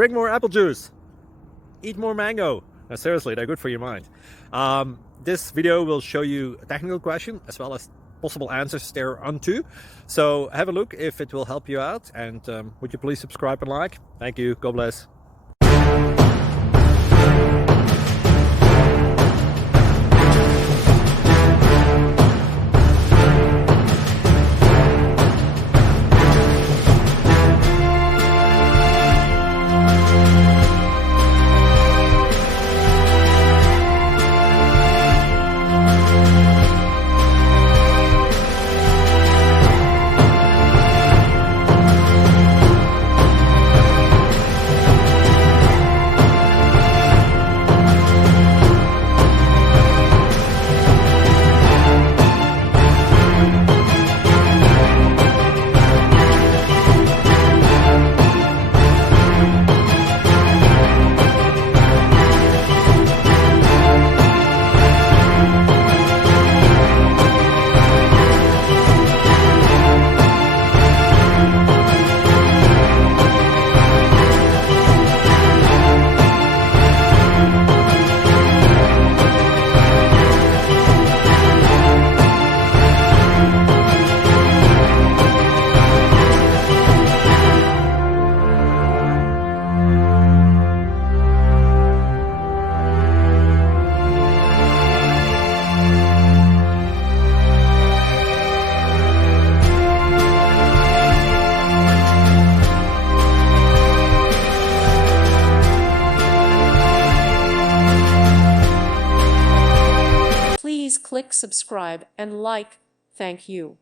drink more apple juice, eat more mango. No, seriously, they're good for your mind. This video will show you a technical question as well as possible answers thereunto. So have a look if it will help you out, and would you please subscribe and like? Thank you. God bless. Please click subscribe and like. Thank you.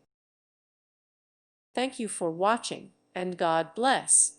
Thank you for watching, and God bless.